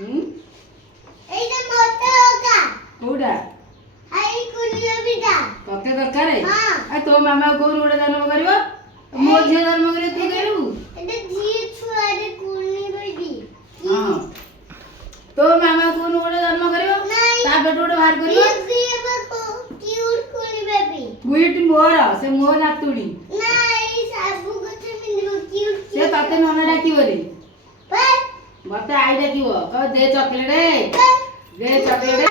ଏଇଟା ମତେ ଦରକାର। କୋଉଟା? I Kunia beta. ତତେ ଦରକାର? ହଁ। ଆ ତୋ ମାମା କୋଉରୁ ଗୋଟେ ଜନ୍ମ କରିବ? ମୋ ଝିଅ ଜନ୍ମ କରିବ ତୁ କରିବୁ? ଏଟା ଝିଅ ଛୁଆଟେ କୁନି ବେବି। ହଁ। ତୋ ମାମା କୋଉରୁ ଗୋଟେ ଜନ୍ମ କରିବ? ତା ପେଟ ଗୋଟେ ବାହାର କରିବ? କ୍ୟୁଟ୍ କୁନି ବେବି। କୁଇଟ ମୋର, ସେ ମୋ ନାତୁଣୀ। ନା ଏଇ ସାବୁ କଥା ମିଳିବ କ୍ୟୁଟ୍। ସେ ତତେ ନନା ଡାକିବ ରେ। ମତେ ଆଇ ଡାକିବ। କହ ଦେ ଚକଲେଟ। ଦେ ଚକଲେଟ।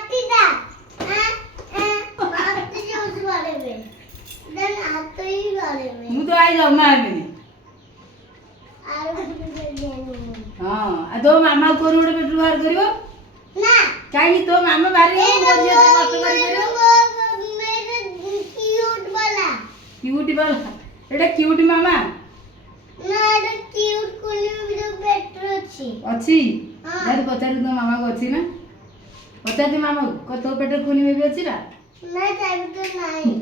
ମୁଁ ତ ଆଇ ଜମା ହେବିନି। ହଁ। ଆଉ ତୋ ମାମା କୋଉରୁ ଗୋଟେ ପେଟରୁ ବାହାର କରିବ? ନା। କାହିଁକି ତୋ ମାମା ବାହାରିବ? ମୋ ଝିଅ ତ କଷ୍ଟ କରି କରିବ। କ୍ୟୁଟ ବାଲା। ଏଟା କ୍ୟୁଟ ମାମା। ନା ଏଟା କ୍ୟୁଟ୍ କୁନି ବେବି ଯୋଉ ପେଟରେ ଅଛି। ଅଛି? ହଁ। ଯାଇ ପଚାରି ତୋ ମାମାକୁ ଅଛି ନା? ପଚାରି ମାମାକୁ। କହ ତୋ ପେଟରେ କୁନି ବେବି ଅଛି ନା? ନା ତା ଭିତରେ ନାହିଁ।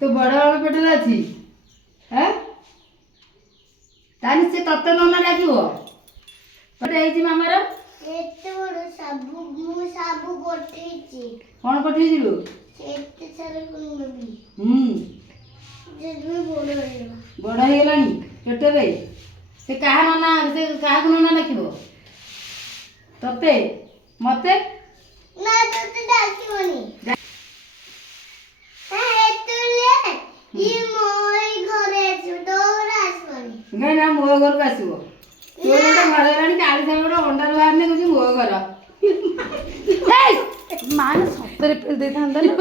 ତୋ ବଡ ବାବା ପେଟରେ ଅଛି? ଆଁ? ତାହେଲେ ସେ ତତେ ନନା ଡାକିବ। ଗୋଟେ ହେଇଛି ମାମାର? ଏତେ ବଡ ସାବୁ ମୁଁ ସାବୁ ପଠେଇଛି। କଣ ପଠେଇଥିଲୁ? ଏତେ ସାରା କୁନି ବେବି। ଯେବେ ବଡ ହେଇଗଲା। ବଡ ହେଇଗଲାଣି ପେଟରେ? ସେ କାହା ନନା? ସେ କାହାକୁ ନନା ଡାକିବ? ତତେ? ମତେ? ନା ତତେ ଡାକିବନି। ନା ନା ମୋ ଘରକୁ ଆସିବ। ତୋର ଗୋଟେ ଘର ହେଲାଣି, କାଳି ସାଙ୍ଗେ ଗୋଟେ ଅଣ୍ଡାରୁ ବାହାରିନି କହୁଛି ମୋ ଘର। ମା ସତରେ ଫେରି ଦେଇଥାନ୍ତା ନା।